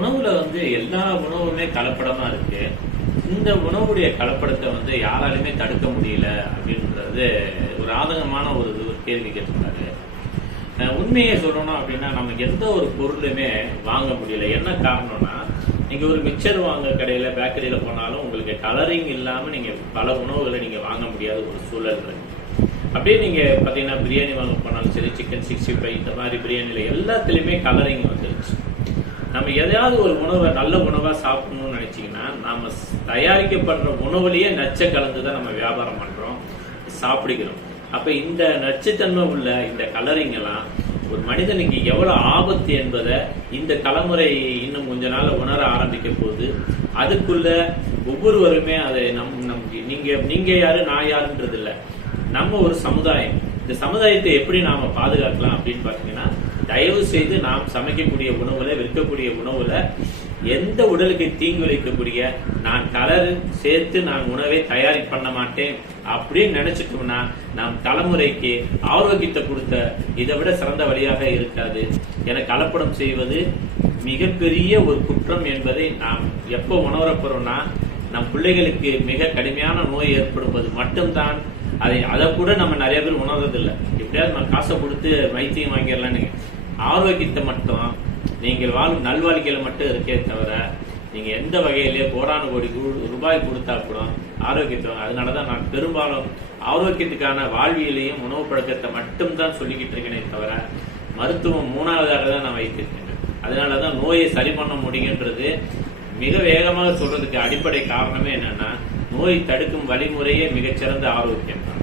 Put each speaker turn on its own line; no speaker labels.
உணவுல வந்து எல்லா உணவுமே கலப்படமா இருக்கு. இந்த உணவுடைய கலப்படத்தை வந்து யாராலுமே தடுக்க முடியல அப்படின்றது ஒரு ஆதங்கமான ஒரு இது ஒரு கேள்வி கேட்டிருந்தாரு உண்மையை சொல்லணும் அப்படின்னா நமக்கு எந்த ஒரு பொருளுமே வாங்க முடியல. என்ன காரணம்னா நீங்க ஒரு மிக்சர் வாங்க கடையில பேக்கரியில போனாலும் உங்களுக்கு கலரிங் இல்லாம நீங்க பல உணவுகளை நீங்க வாங்க முடியாத ஒரு சூழல் இருக்கு. அப்படியே நீங்க பாத்தீங்கன்னா பிரியாணி வாங்க போனாலும் சரி சிக்கன் சிக்ஸ்டி ஃபைவ் இந்த மாதிரி பிரியாணியில் எல்லாத்துலயுமே கலரிங் வந்துருச்சு. நம்ம எதையாவது ஒரு உணவை நல்ல உணவா சாப்பிடணும்னு நினச்சிங்கன்னா நாம் தயாரிக்கப்படுற உணவுலயே நச்சை கலந்து தான் நம்ம வியாபாரம் பண்றோம் சாப்பிடுகிறோம். அப்ப இந்த நச்சுத்தன்மை உள்ள இந்த கலரிங் எல்லாம் ஒரு மனிதனுக்கு எவ்வளவு ஆபத்து என்பதை இந்த தலைமுறை இன்னும் கொஞ்ச நாள் உணர ஆரம்பிக்க போகுது அதுக்குள்ள ஒவ்வொருவருமே அதை நம் நம் நீங்க நீங்க யாரு நான் யாருன்றது இல்லை நம்ம ஒரு சமுதாயம். இந்த சமுதாயத்தை எப்படி நாம பாதுகாக்கலாம் அப்படின்னு பாத்தீங்கன்னா தயவு செய்து நாம் சமைக்கக்கூடிய உணவுல விற்கக்கூடிய உணவுல எந்த உடலுக்கு தீங்கு விளைக்கக்கூடிய நான் கலர் சேர்த்து நான் உணவை தயாரி பண்ண மாட்டேன் அப்படின்னு நினைச்சிட்டோம்னா நாம் தலைமுறைக்கு ஆரோக்கியத்தை கொடுத்த இதை விட சிறந்த வழியாக இருக்காது. என கலப்படம் செய்வது மிகப்பெரிய ஒரு குற்றம் என்பதை நாம் எப்போ உணரப்போறோம்னா நம் பிள்ளைகளுக்கு மிக கடுமையான நோய் ஏற்படுவது மட்டும்தான். அதை அதை கூட நம்ம நிறைய பேர் உணர்றதில்லை. எப்படியாவது நம்ம காசை கொடுத்து வைத்தியம் வாங்கிடலான்னு ஆரோக்கியத்தை மட்டும் நீங்கள் வாழும் நல்வாழ்க்கையில் மட்டும் இருக்கே தவிர நீங்கள் எந்த வகையிலே கோடானு கோடி கு- ரூபாய் கொடுத்தா கூட ஆரோக்கியத்தை அதனால தான் நான் பெரும்பாலும் ஆரோக்கியத்துக்கான வாழ்வியலையும் உணவு பழக்கத்தை மட்டும்தான் சொல்லிக்கிட்டு இருக்கேனே தவிர மருத்துவம் மூணாவதாக தான் நான் வைத்திருக்கேன். அதனாலதான் நோயை சரி பண்ண முடியுன்றது மிக வேகமாக சொல்றதுக்கு அடிப்படை காரணமே என்னன்னா நோய் தடுக்கும் வழிமுறையே மிகச்சிறந்த ஆரோக்கியம் தான்.